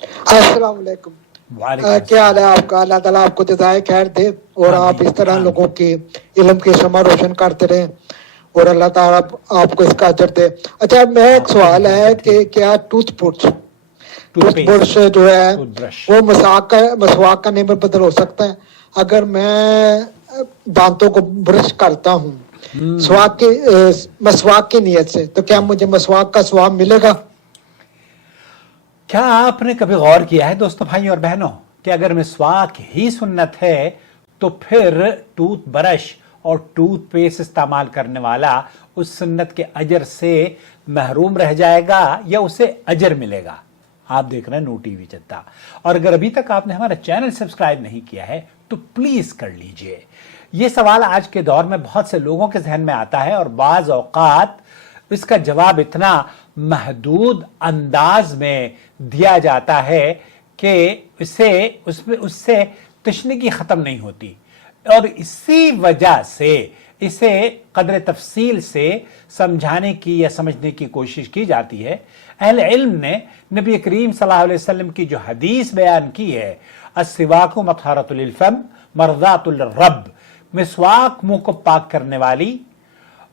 السلام علیکم. کیا حال ہے آپ کا؟ اللہ تعالیٰ آپ کو جزائے خیر دے اور آپ اس طرح لوگوں کی علم کی شمع روشن کرتے رہیں اور اللہ تعالیٰ آپ کو اس کا اجر دے. اچھا میں ایک سوال ہے کہ کیا ٹوتھ برش جو ہے وہ مسواک کا نعمت بدل ہو سکتا ہے؟ اگر میں دانتوں کو برش کرتا ہوں مسواک کی نیت سے تو کیا مجھے مسواک کا ثواب ملے گا؟ کیا آپ نے کبھی غور کیا ہے دوستوں بھائیوں اور بہنوں کہ اگر مسواک ہی سنت ہے تو پھر ٹوتھ برش اور ٹوتھ پیسٹ استعمال کرنے والا اس سنت کے اجر سے محروم رہ جائے گا یا اسے اجر ملے گا؟ آپ دیکھ رہے ہیں نو ٹی وی جدہ، اور اگر ابھی تک آپ نے ہمارا چینل سبسکرائب نہیں کیا ہے تو پلیز کر لیجئے. یہ سوال آج کے دور میں بہت سے لوگوں کے ذہن میں آتا ہے اور بعض اوقات اس کا جواب اتنا محدود انداز میں دیا جاتا ہے کہ اس سے تشنگی ختم نہیں ہوتی، اور اسی وجہ سے اسے قدر تفصیل سے سمجھانے کی یا سمجھنے کی کوشش کی جاتی ہے. اہل علم نے نبی کریم صلی اللہ علیہ وسلم کی جو حدیث بیان کی ہے، السواک مطہرۃ للفم مرضات للرب، مسواک منہ کو پاک کرنے والی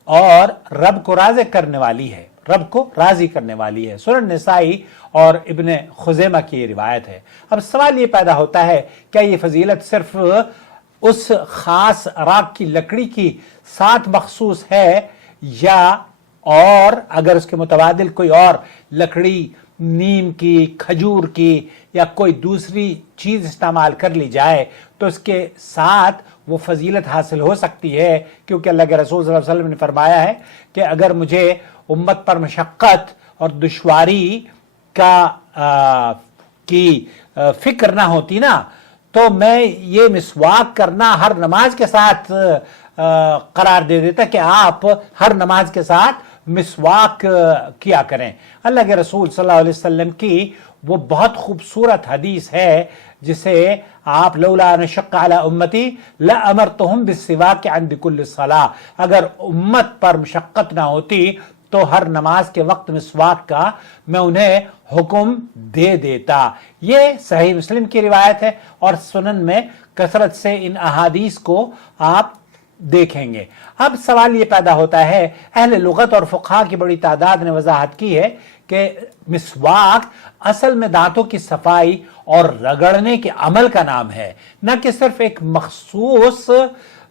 اور رب کو راضی کرنے والی ہے، رب کو راضی کرنے والی ہے. سنن نسائی اور ابن خزیمہ کی یہ روایت ہے. اب سوال یہ پیدا ہوتا ہے کیا یہ فضیلت صرف اس خاص عراق کی لکڑی کی ساتھ مخصوص ہے، یا اور اگر اس کے متبادل کوئی اور لکڑی نیم کی، کھجور کی یا کوئی دوسری چیز استعمال کر لی جائے تو اس کے ساتھ وہ فضیلت حاصل ہو سکتی ہے؟ کیونکہ اللہ کے رسول صلی اللہ علیہ وسلم نے فرمایا ہے کہ اگر مجھے امت پر مشقت اور دشواری کی فکر نہ ہوتی نا تو میں یہ مسواک کرنا ہر نماز کے ساتھ قرار دے دیتا کہ آپ ہر نماز کے ساتھ مسواک کیا کریں. اللہ کے رسول صلی اللہ علیہ وسلم کی وہ بہت خوبصورت حدیث ہے جسے آپ لولا نشق علی امتی لامرتہم بالسواک عند کل صلاۃ، اگر امت پر مشقت نہ ہوتی تو ہر نماز کے وقت مسواک کا میں انہیں حکم دے دیتا. یہ صحیح مسلم کی روایت ہے اور سنن میں کثرت سے ان احادیث کو آپ دیکھیں گے. اب سوال یہ پیدا ہوتا ہے، اہل لغت اور فقہا کی بڑی تعداد نے وضاحت کی ہے کہ مسواک اصل میں دانتوں کی صفائی اور رگڑنے کے عمل کا نام ہے، نہ کہ صرف ایک مخصوص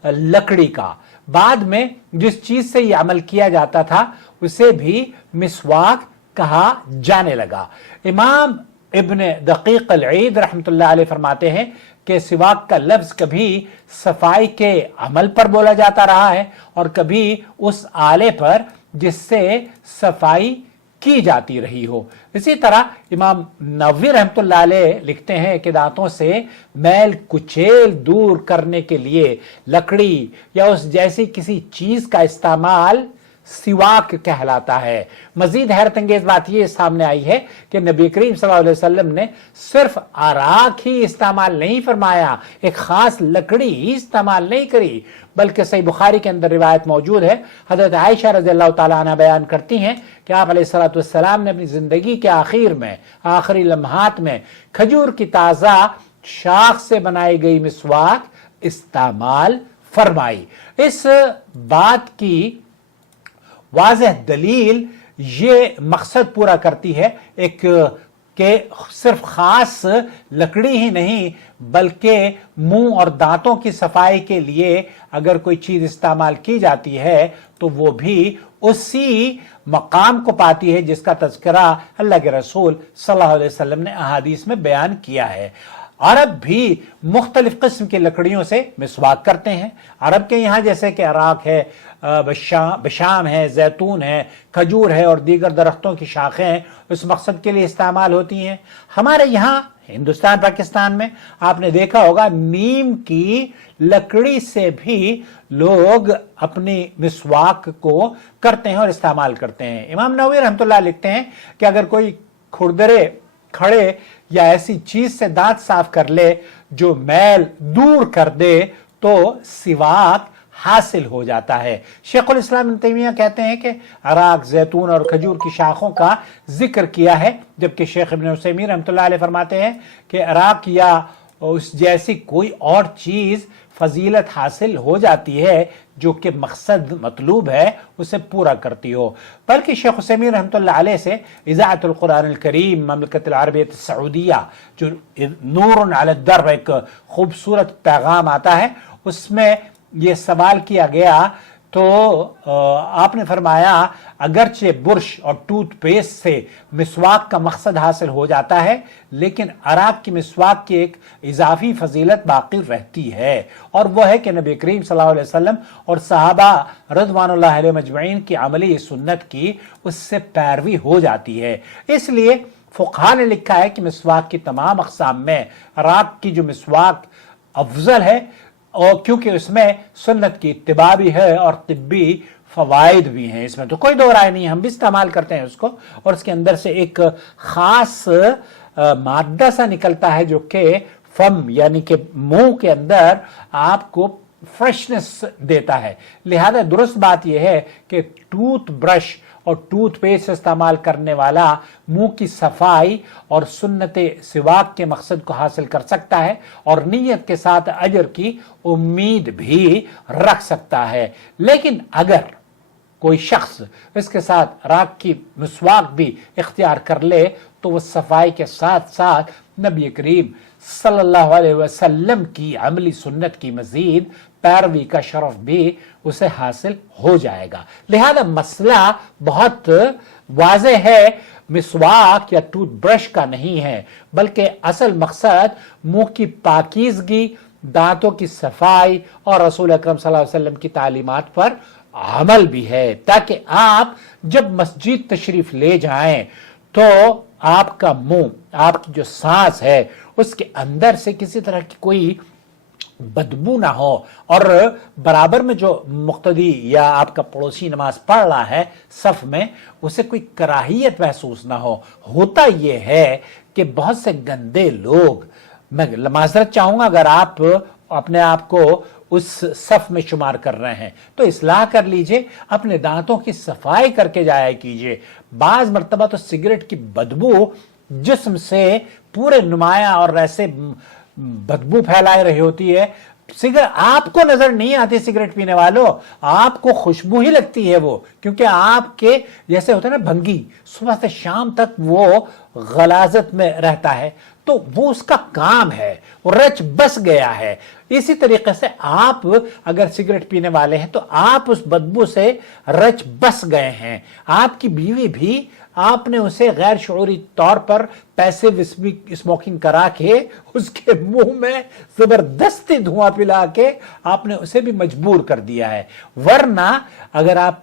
لکڑی کا. بعد میں جس چیز سے یہ عمل کیا جاتا تھا اسے بھی مسواک کہا جانے لگا. امام ابن دقیق العید رحمۃ اللہ علیہ فرماتے ہیں کہ سواک کا لفظ کبھی صفائی کے عمل پر بولا جاتا رہا ہے اور کبھی اس آلے پر جس سے صفائی کی جاتی رہی ہو. اسی طرح امام نووی رحمۃ اللہ علیہ لکھتے ہیں کہ دانتوں سے میل کچیل دور کرنے کے لیے لکڑی یا اس جیسی کسی چیز کا استعمال سواک کہلاتا ہے. مزید حیرت انگیز بات یہ سامنے آئی ہے کہ نبی کریم صلی اللہ علیہ وسلم نے صرف عراق ہی استعمال نہیں فرمایا، ایک خاص لکڑی ہی استعمال نہیں کری، بلکہ صحیح بخاری کے اندر روایت موجود ہے. حضرت عائشہ رضی اللہ تعالیٰ عنہ بیان کرتی ہیں کہ آپ علیہ الصلوۃ والسلام نے اپنی زندگی کے آخر میں، آخری لمحات میں کھجور کی تازہ شاخ سے بنائی گئی مسواک استعمال فرمائی. اس بات کی واضح دلیل یہ مقصد پورا کرتی ہے ایک کہ صرف خاص لکڑی ہی نہیں بلکہ منہ اور دانتوں کی صفائی کے لیے اگر کوئی چیز استعمال کی جاتی ہے تو وہ بھی اسی مقام کو پاتی ہے جس کا تذکرہ اللہ کے رسول صلی اللہ علیہ وسلم نے احادیث میں بیان کیا ہے. عرب بھی مختلف قسم کی لکڑیوں سے مسواک کرتے ہیں. عرب کے یہاں جیسے کہ عراق ہے، بشام ہے، زیتون ہے، کھجور ہے اور دیگر درختوں کی شاخیں اس مقصد کے لیے استعمال ہوتی ہیں. ہمارے یہاں ہندوستان پاکستان میں آپ نے دیکھا ہوگا نیم کی لکڑی سے بھی لوگ اپنی مسواک کو کرتے ہیں اور استعمال کرتے ہیں. امام نووی رحمۃ اللہ لکھتے ہیں کہ اگر کوئی کھردرے کھڑے یا ایسی چیز سے دانت صاف کر لے جو میل دور کر دے تو سواک حاصل ہو جاتا ہے۔ شیخ الاسلام ابن تیمیہ کہتے ہیں کہ عراق، زیتون اور کھجور کی شاخوں کا ذکر کیا ہے، جبکہ شیخ ابن عثیمین رحمۃ اللہ علیہ فرماتے ہیں کہ عراق یا اس جیسی کوئی اور چیز فضیلت حاصل ہو جاتی ہے جو کہ مقصد مطلوب ہے اسے پورا کرتی ہو۔ بلکہ شیخ عثیمین رحمۃ اللہ علیہ سے اذاعۃ القرآن الکریم مملکت العربیہ السعودیہ جو نور علی الدرب ایک خوبصورت پیغام آتا ہے، اس میں یہ سوال کیا گیا تو آپ نے فرمایا اگرچہ برش اور ٹوتھ پیسٹ سے مسواک کا مقصد حاصل ہو جاتا ہے، لیکن عراق کی مسواک کی ایک اضافی فضیلت باقی رہتی ہے، اور وہ ہے کہ نبی کریم صلی اللہ علیہ وسلم اور صحابہ رضوان اللہ علیہ مجمعین کی عملی سنت کی اس سے پیروی ہو جاتی ہے۔ اس لیے فقہاء نے لکھا ہے کہ مسواک کی تمام اقسام میں عراق کی جو مسواک افضل ہے، اور کیونکہ اس میں سنت کی اتباع بھی ہے اور طبی فوائد بھی ہیں، اس میں تو کوئی دو رائے نہیں، ہم بھی استعمال کرتے ہیں اس کو، اور اس کے اندر سے ایک خاص مادہ سا نکلتا ہے جو کہ فم یعنی کہ منہ کے اندر آپ کو فریشنس دیتا ہے۔ لہذا درست بات یہ ہے کہ ٹوتھ برش اور ٹوتھ پیسٹ استعمال کرنے والا منہ کی صفائی اور سنت سواک کے مقصد کو حاصل کر سکتا ہے، اور نیت کے ساتھ اجر کی امید بھی رکھ سکتا ہے۔ لیکن اگر کوئی شخص اس کے ساتھ عراق کی مسواک بھی اختیار کر لے تو وہ صفائی کے ساتھ ساتھ نبی کریم صلی اللہ علیہ وسلم کی عملی سنت کی مزید پیروی کا شرف بھی اسے حاصل ہو جائے گا۔ لہذا مسئلہ بہت واضح ہے، مسواک یا ٹوتھ برش کا نہیں ہے، بلکہ اصل مقصد منہ کی پاکیزگی، دانتوں کی صفائی اور رسول اکرم صلی اللہ علیہ وسلم کی تعلیمات پر عمل بھی ہے، تاکہ آپ جب مسجد تشریف لے جائیں تو آپ کا منہ، آپ کی جو سانس ہے اس کے اندر سے کسی طرح کی کوئی بدبو نہ ہو، اور برابر میں جو مقتدی یا آپ کا پڑوسی نماز پڑھ رہا ہے صف میں، اسے کوئی کراہیت محسوس نہ ہو۔ ہوتا یہ ہے کہ بہت سے گندے لوگ، میں معذرت چاہوں گا اگر آپ اپنے آپ کو اس صف میں شمار کر رہے ہیں تو اصلاح کر لیجئے، اپنے دانتوں کی صفائی کر کے جایا کیجئے۔ بعض مرتبہ تو سگریٹ کی بدبو جسم سے پورے نمایاں اور ایسے بدبو پھیلائے رہی ہوتی ہے، سگریٹ آپ کو نظر نہیں آتی، سگریٹ پینے والوں آپ کو خوشبو ہی لگتی ہے وہ، کیونکہ آپ کے جیسے ہوتا ہے نا بھنگی، صبح سے شام تک وہ غلاظت میں رہتا ہے، تو وہ اس کا کام ہے، وہ رچ بس گیا ہے۔ اسی طریقے سے آپ اگر سگریٹ پینے والے ہیں تو آپ اس بدبو سے رچ بس گئے ہیں۔ آپ کی بیوی بھی، آپ نے اسے غیر شعوری طور پر پیسیو اسموکنگ کرا کے اس کے منہ میں زبردستی دھواں پلا کے آپ نے اسے بھی مجبور کر دیا ہے۔ ورنہ اگر آپ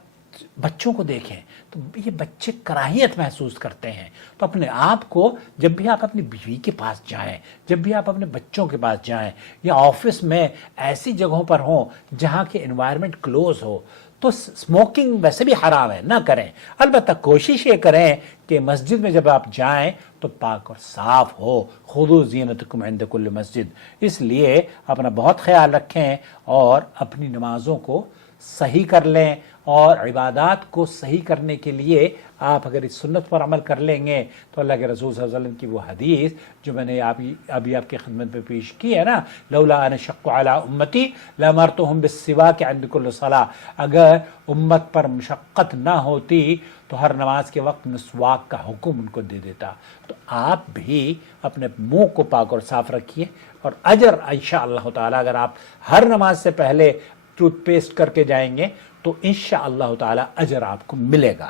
بچوں کو دیکھیں تو یہ بچے کراہیت محسوس کرتے ہیں، تو اپنے آپ کو جب بھی آپ اپنی بیوی کے پاس جائیں، جب بھی آپ اپنے بچوں کے پاس جائیں، یا آفس میں ایسی جگہوں پر ہوں جہاں کے انوائرمنٹ کلوز ہو، تو سموکنگ ویسے بھی حرام ہے، نہ کریں۔ البتہ کوشش یہ کریں کہ مسجد میں جب آپ جائیں تو پاک اور صاف ہو، خذوا زینتکم عند کل مسجد۔ اس لیے اپنا بہت خیال رکھیں اور اپنی نمازوں کو صحیح کر لیں، اور عبادات کو صحیح کرنے کے لیے آپ اگر اس سنت پر عمل کر لیں گے تو اللہ کے رسول صلی اللہ علیہ وسلم کی وہ حدیث جو میں نے ابھی آپ کی خدمت میں پیش کی ہے نا، لولا ان اشق علی امتی لامرتهم بالسواک عند کل صلاۃ، اگر امت پر مشقت نہ ہوتی تو ہر نماز کے وقت مسواک کا حکم ان کو دے دیتا۔ تو آپ بھی اپنے منہ کو پاک اور صاف رکھیے، اور اجر انشاءاللہ تعالی اگر آپ ہر نماز سے پہلے ٹوتھ پیسٹ کر کے جائیں گے تو انشاءاللہ تعالی اجر آپ کو ملے گا۔